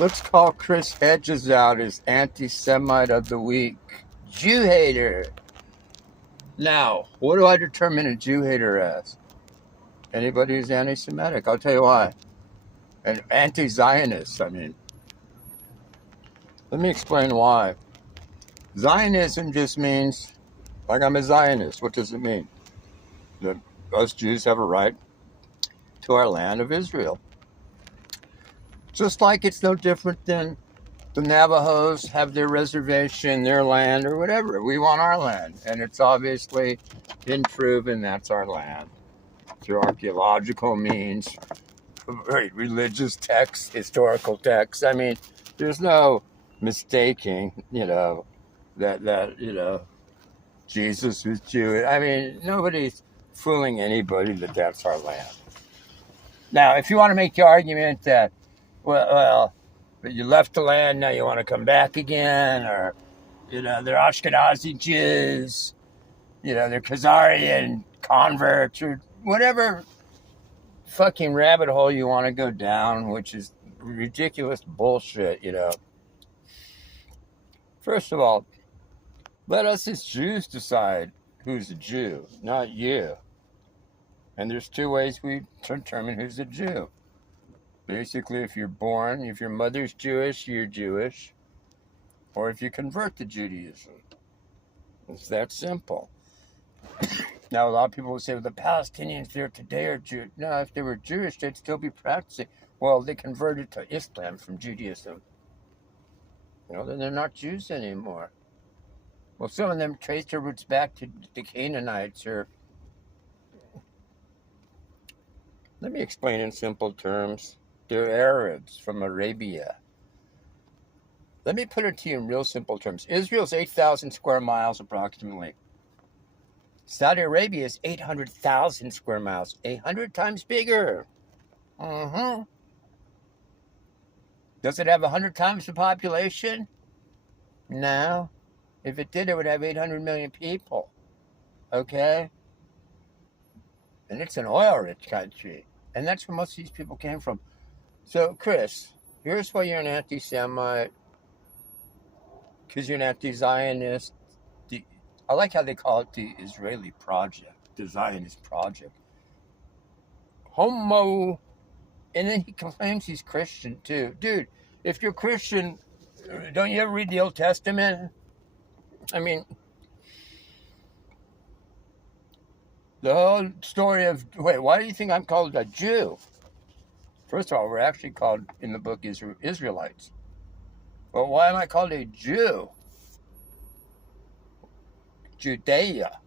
Let's call Chris Hedges out as anti-Semite of the week. Jew hater. Now, what do I determine a Jew hater as? Anybody who's anti-Semitic. I'll tell you why. And anti-Zionist, Let me explain why. Zionism just means, like, I'm a Zionist. What does it mean? That us Jews have a right to our land of Israel. Just like it's no different than the Navajos have their reservation, their land, or whatever. We want our land. And it's obviously been proven that's our land through archaeological means, religious texts, historical texts. There's no mistaking, that Jesus was Jewish. Nobody's fooling anybody that that's our land. Now, if you want to make the argument that, but you left the land, now you want to come back again, or, they're Ashkenazi Jews, they're Khazarian converts, or whatever fucking rabbit hole you want to go down, which is ridiculous bullshit, First of all, let us as Jews decide who's a Jew, not you. And there's two ways we determine who's a Jew. Basically, if your mother's Jewish, you're Jewish. Or if you convert to Judaism. It's that simple. Now, a lot of people will say, well, the Palestinians there today are Jewish. No, if they were Jewish, they'd still be practicing. Well, they converted to Islam from Judaism. Then they're not Jews anymore. Well, some of them trace their roots back to the Canaanites. Let me explain in simple terms. They're Arabs from Arabia. Let me put it to you in real simple terms. Israel's 8,000 square miles approximately. Saudi Arabia is 800,000 square miles, 100 times bigger. Does it have 100 times the population? No. If it did, it would have 800 million people. Okay? And it's an oil-rich country. And that's where most of these people came from. So, Chris, here's why you're an anti-Semite. Because you're an anti-Zionist. I like how they call it the Israeli project, the Zionist project. Homo. And then he claims he's Christian, too. Dude, if you're Christian, don't you ever read the Old Testament? The whole story of, why do you think I'm called a Jew? First of all, we're actually called in the book Israelites. Well, why am I called a Jew? Judea.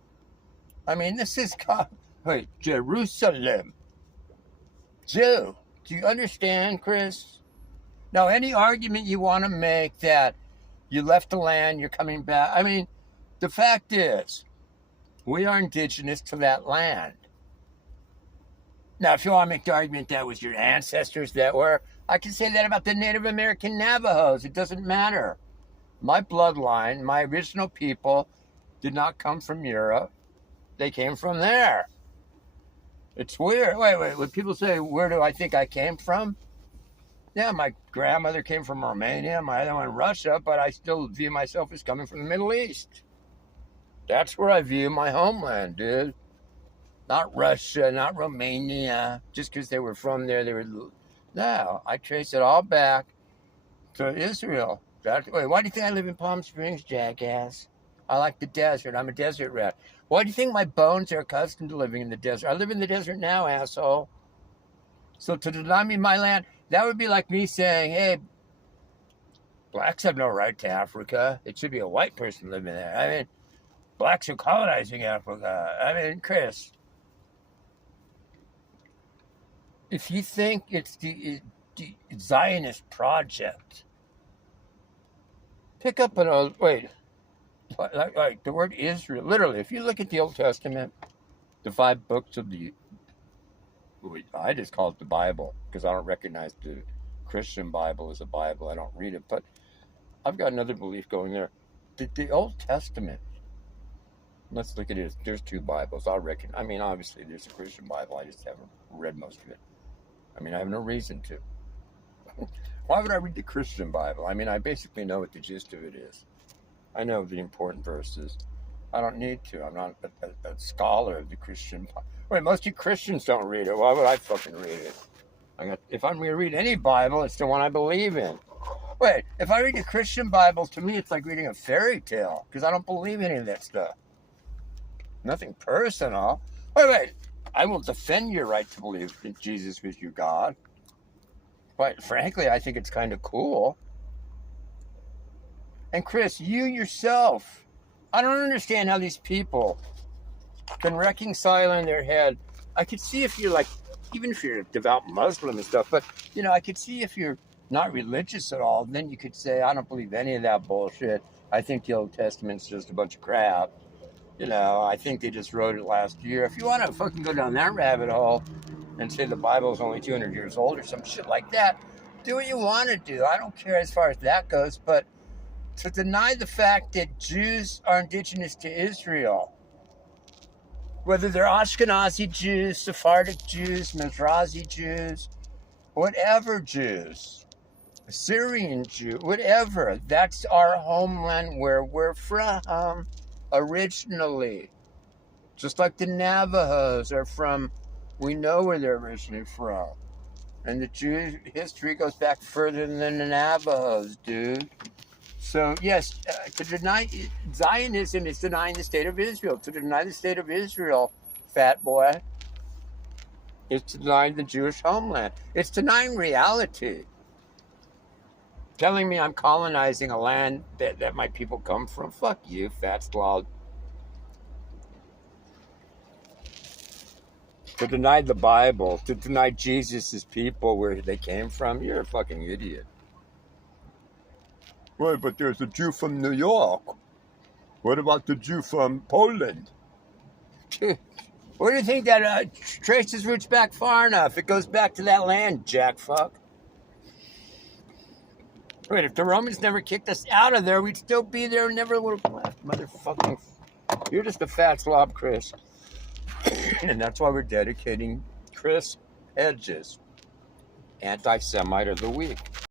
This is called, Jerusalem. Jew. Do you understand, Chris? Now, any argument you want to make that you left the land, you're coming back. The fact is, we are indigenous to that land. Now, if you want to make the argument that was your ancestors that were, I can say that about the Native American Navajos. It doesn't matter. My bloodline, my original people, did not come from Europe. They came from there. It's weird. Wait. When people say, where do I think I came from? Yeah, my grandmother came from Romania, my other one Russia, but I still view myself as coming from the Middle East. That's where I view my homeland, dude. Not Russia, not Romania. Just because they were from there, No, I trace it all back to Israel. Why do you think I live in Palm Springs, jackass? I like the desert. I'm a desert rat. Why do you think my bones are accustomed to living in the desert? I live in the desert now, asshole. So to deny me my land, that would be like me saying, hey, blacks have no right to Africa. It should be a white person living there. Blacks are colonizing Africa. Chris, if you think it's the Zionist project, pick up like the word Israel. Literally, if you look at the Old Testament, the 5 books of I just call it the Bible because I don't recognize the Christian Bible as a Bible. I don't read it, but I've got another belief going there. The Old Testament, let's look at it. There's 2 Bibles. Obviously there's a Christian Bible. I just haven't read most of it. I have no reason to. Why would I read the Christian Bible? I mean, I basically know what the gist of it is. I know the important verses. I don't need to. I'm not a scholar of the Christian Bible. Wait, most of you Christians don't read it. Why would I fucking read it? If I'm going to read any Bible, it's the one I believe in. Wait, if I read the Christian Bible, to me, it's like reading a fairy tale, because I don't believe any of that stuff. Nothing personal. Wait. I will defend your right to believe that Jesus was your God. But frankly, I think it's kind of cool. And Chris, you yourself, I don't understand how these people can reconcile in their head. I could see if you're like, even if you're a devout Muslim and stuff, but, I could see if you're not religious at all, then you could say, I don't believe any of that bullshit. I think the Old Testament's just a bunch of crap. I think they just wrote it last year. If you want to fucking go down that rabbit hole and say the Bible's only 200 years old or some shit like that, do what you want to do. I don't care as far as that goes, but to deny the fact that Jews are indigenous to Israel, whether they're Ashkenazi Jews, Sephardic Jews, Mizrahi Jews, whatever Jews, Syrian Jew, whatever, that's our homeland where we're from originally. Just like the Navajos are from, we know where they're originally from. And the Jewish history goes back further than the Navajos, dude. So, yes, to deny Zionism is denying the state of Israel. To deny the state of Israel, fat boy, is to deny the Jewish homeland. It's denying reality. Telling me I'm colonizing a land that my people come from? Fuck you, fat slob. To deny the Bible, to deny Jesus' people where they came from, you're a fucking idiot. Well, but there's a Jew from New York. What about the Jew from Poland? What do you think that traces roots back far enough? It goes back to that land, jackfuck. Wait, if the Romans never kicked us out of there, we'd still be there and never would have left, motherfucking. You're just a fat slob, Chris. And that's why we're dedicating Chris Hedges, Anti-Semite of the Week.